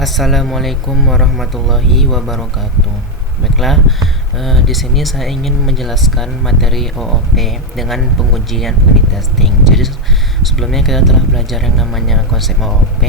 Assalamualaikum warahmatullahi wabarakatuh. Baiklah, di sini saya ingin menjelaskan materi OOP dengan pengujian unit testing. Jadi sebelumnya kita telah belajar yang namanya konsep OOP,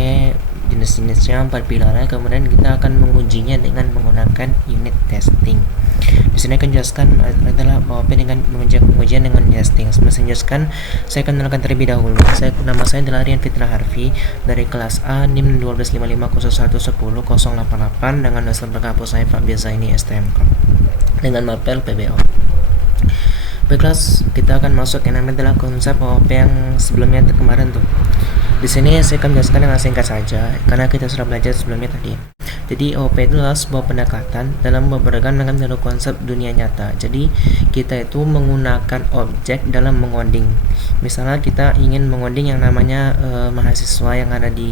jenis-jenisnya, 4 pilarnya. Kemudian kita akan mengujinya dengan menggunakan unit testing. Di sini akan jelaskan adalah OOP dengan pengujian dengan testing. Sebelum saya jelaskan, saya akan mengenalkan terlebih dahulu. Nama saya adalah Rian Fitra Harfi dari kelas A NIM 1255011088 dengan dasar berkampus saya Pak biasa ini STMK dengan mapel PBO. Baiklah, kita akan masuk yang namanya adalah konsep OOP yang sebelumnya kemarin tuh. Di sini saya akan menjelaskan dengan singkat saja karena kita sudah belajar sebelumnya tadi. Jadi OOP itu adalah sebuah pendekatan dalam memperagakan dengan konsep dunia nyata. Jadi kita itu menggunakan objek dalam mengoding. Misalnya kita ingin mengoding yang namanya mahasiswa yang ada di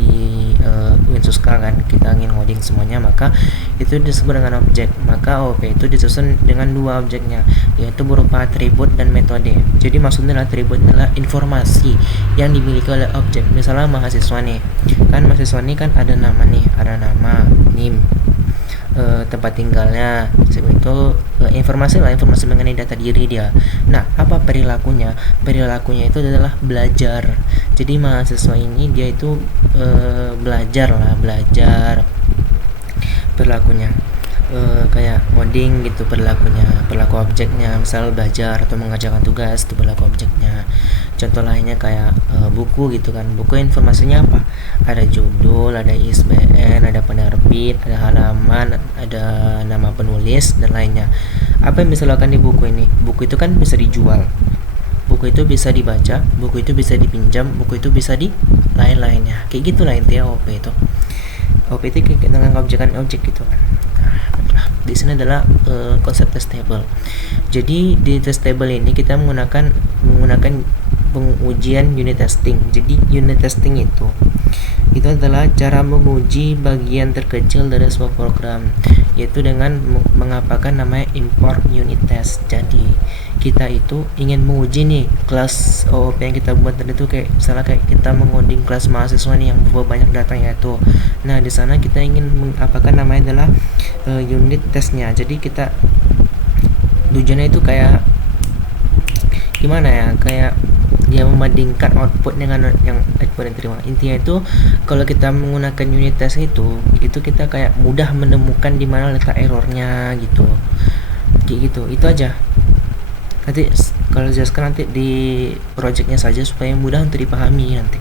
Winsuska kan, kita ingin ngoding semuanya, maka itu disebut dengan objek. Maka OOP itu disusun dengan dua objeknya, yaitu berupa atribut dan metode. Jadi maksudnya atribut adalah informasi yang dimiliki oleh objek. Misalnya mahasiswa nih, kan mahasiswa ini kan ada nama nih, ada nama, NIM, tempat tinggalnya, itu informasi mengenai data diri dia. Nah, apa perilakunya? Perilakunya itu adalah belajar. Jadi mahasiswa ini dia itu belajar perilakunya. Kayak coding gitu perilaku objeknya, misal belajar atau mengerjakan tugas itu perilaku objeknya. Contoh lainnya kayak buku gitu kan, buku informasinya apa, ada judul, ada ISBN, ada penerbit, ada halaman, ada nama penulis dan lainnya. Apa yang bisa dilakukan di buku ini? Buku itu kan bisa dijual, buku itu bisa dibaca, buku itu bisa dipinjam, buku itu bisa di lain-lainnya, kayak gitulah intinya OOP itu. OOP itu dengan objek gitu kan. Di sini adalah konsep testable. Jadi di testable ini kita menggunakan pengujian unit testing. Jadi unit testing itu adalah cara menguji bagian terkecil dari sebuah program, yaitu dengan mengapakan namanya import unit test. Jadi kita itu ingin menguji nih kelas OOP yang kita buat tadi itu, kayak misalnya kayak kita mengoding kelas mahasiswa nih yang banyak datanya itu. Nah, di sana kita ingin mengapakan namanya adalah unit testnya. Jadi kita tujuannya itu kayak gimana ya, kayak dia membandingkan output dengan yang output yang terima. Intinya itu kalau kita menggunakan unit test itu kita kayak mudah menemukan di mana letak errornya gitu, kayak gitu. Itu aja. Nanti kalau jelaskan nanti di projectnya saja supaya mudah untuk dipahami nanti.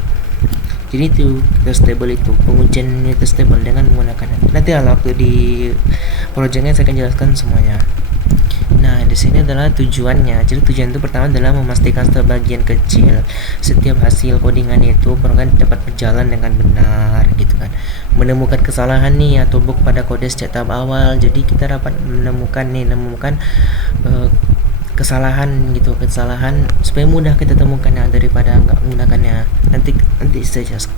Jadi itu testable, itu pengujian unit testable dengan menggunakan nanti waktu di projectnya saya akan jelaskan semuanya. Nah, di sini adalah tujuannya. Jadi tujuan itu pertama adalah memastikan sebagian kecil setiap hasil codingan itu program dapat berjalan dengan benar gitu kan. Menemukan kesalahan nih atau bug pada kode sejak tahap awal. Jadi kita dapat menemukan kesalahan supaya mudah kita temukan daripada nggak menggunakannya. Nanti saya jelaskan.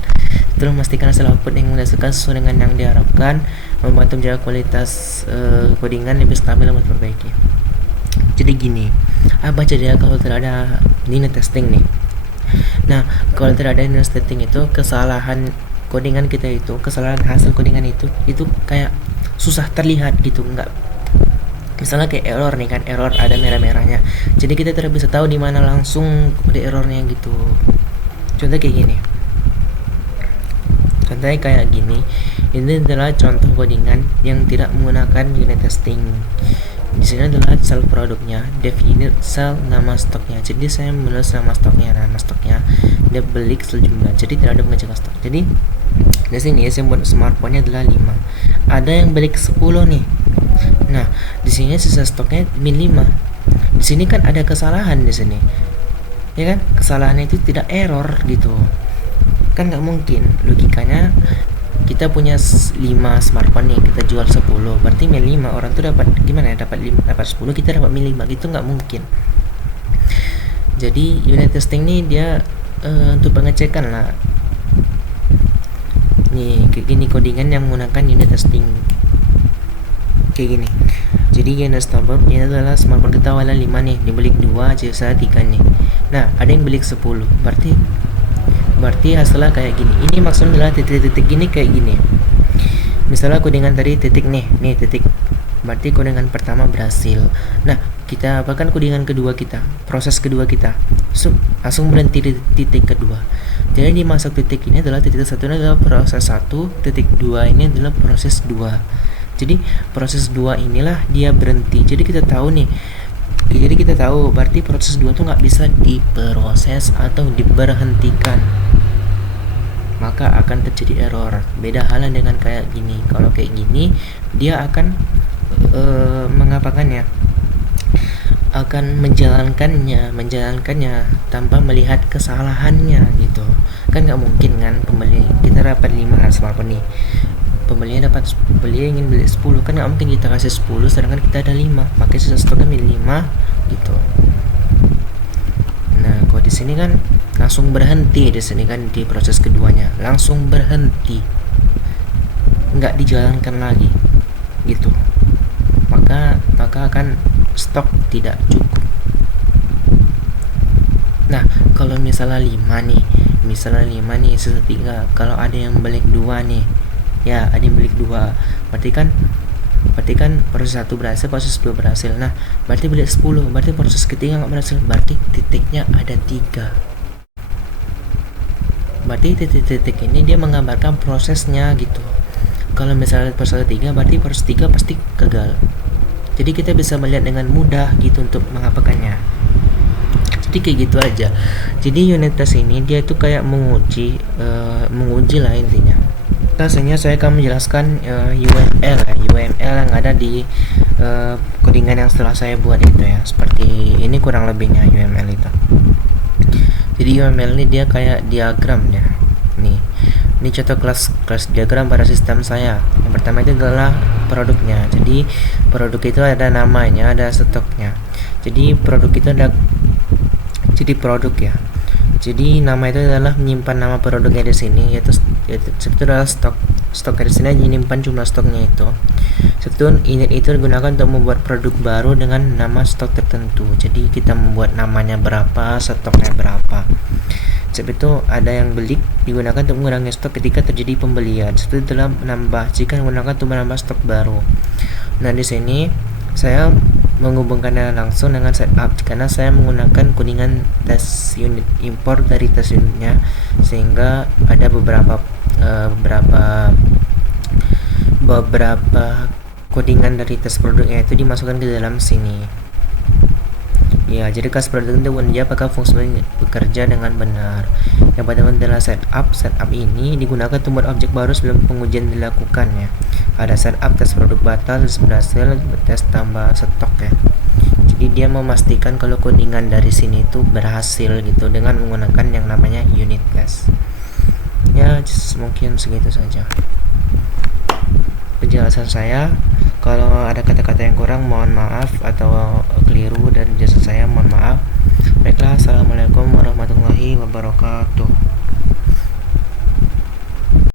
Terus memastikan hasil output yang menghasilkan sesuai dengan yang diharapkan, membantu menjaga kualitas codingan lebih stabil dan memperbaiki. Jadi gini, apa jadinya kalau tidak ada unit testing nih? Nah, kalau tidak ada unit testing itu kesalahan codingan kita itu, kesalahan hasil codingan itu kayak susah terlihat gitu, nggak. Misalnya kayak error nih kan, error ada merah-merahnya. Jadi kita tidak bisa tahu di mana langsung kode errornya gitu. Contohnya kayak gini. Ini adalah contoh codingan yang tidak menggunakan unit testing. Di sini adalah sel produknya, dev unit, sel nama stoknya. Jadi saya menulis nama stoknya, dia belik sejumlah. Jadi tidak ada pengecekan stok. Jadi di sini saya buat smartphone-nya adalah 5. Ada yang belik 10 nih. Nah, di sini sisa stoknya min 5. Di sini kan ada kesalahan di sini. Ya kan? Kesalahannya itu tidak error gitu. Kan nggak mungkin. Logikanya kita punya 5 smartphone nih, kita jual 10, berarti min 5. Orang tuh dapat gimana ya? Dapat 10, kita dapat min 5. Gitu nggak mungkin. Jadi unit testing nih dia untuk pengecekan lah. Nih, kayak gini codingan yang menggunakan unit testing. Kayak gini. Jadi unit stopper ini adalah smartphone kita awalnya 5 nih, dibelik 2, jasa 3 nih. Nah, ada yang belik 10. Berarti hasilnya kayak gini. Ini maksudnya adalah titik-titik ini kayak gini. Misalnya codingan tadi titik nih titik, berarti codingan pertama berhasil. Nah, kita apakan codingan kedua kita, proses kedua kita, langsung berhenti di titik kedua. Jadi dimasuk titik ini adalah titik satu ini adalah proses 1, titik 2 ini adalah proses 2. Jadi proses 2 inilah dia berhenti. Jadi kita tahu berarti proses 2 tuh nggak bisa diproses atau diberhentikan, maka akan terjadi error. Beda halnya dengan kayak gini. Kalau kayak gini dia akan mengapakannya, akan menjalankannya tanpa melihat kesalahannya gitu. Kan nggak mungkin kan pembeli kita dapat 5 harus apa nih, pembeli ingin beli 10, kan nggak mungkin kita kasih 10 sedangkan kita ada 5, pakai sisa stoknya 5 gitu. Nah, kalau di sini kan langsung berhenti, di sini kan di proses keduanya langsung berhenti, nggak dijalankan lagi gitu, maka akan stok tidak cukup. Nah, kalau misalnya 5 nih sisa 3, kalau ada yang balik 2 nih, ya ada yang balik 2, berarti kan proses 1 berhasil, proses 2 berhasil. Nah, berarti balik 10, berarti proses ketiga nggak berhasil, berarti titiknya ada 3. Berarti titik-titik ini dia menggambarkan prosesnya gitu. Kalau misalnya proses 3, berarti proses 3 pasti gagal. Jadi kita bisa melihat dengan mudah gitu untuk mengapakannya. Jadi kayak gitu aja. Jadi unit test ini dia itu kayak menguji lah intinya. Rasanya saya akan menjelaskan UML yang ada di codingan yang setelah saya buat itu ya. Seperti ini kurang lebihnya UML itu. Jadi UML ini dia kayak diagram ya. Ini contoh kelas diagram pada sistem saya. Yang pertama itu adalah produknya. Jadi produk itu ada namanya, ada stoknya. Jadi produk itu ada ya. Jadi nama itu adalah menyimpan nama produknya di sini, yaitu itu adalah stok di sini menyimpan jumlah stoknya itu. Sebetulnya init itu digunakan untuk membuat produk baru dengan nama stok tertentu. Jadi kita membuat namanya berapa, stoknya berapa. Sebab itu ada yang beli digunakan untuk mengurangi stok ketika terjadi pembelian. Seperti itu adalah menambah jika digunakan untuk menambah stok baru. Nah, di sini saya menghubungkannya langsung dengan setup karena saya menggunakan codingan test unit import dari test unitnya, sehingga ada beberapa codingan dari tes produknya itu dimasukkan ke dalam sini. Ya, jadi kas produk itu menunjukkan apakah fungsi bekerja dengan benar. Yang pertama adalah setup. Setup ini digunakan untuk membuat objek baru sebelum pengujian dilakukan ya. Ada setup, tes produk batal, tes berhasil, tes tambah stok ya. Jadi dia memastikan kalau codingan dari sini itu berhasil gitu dengan menggunakan yang namanya unit test. Ya, mungkin segitu saja penjelasan saya. Kalau ada kata-kata yang kurang mohon maaf, atau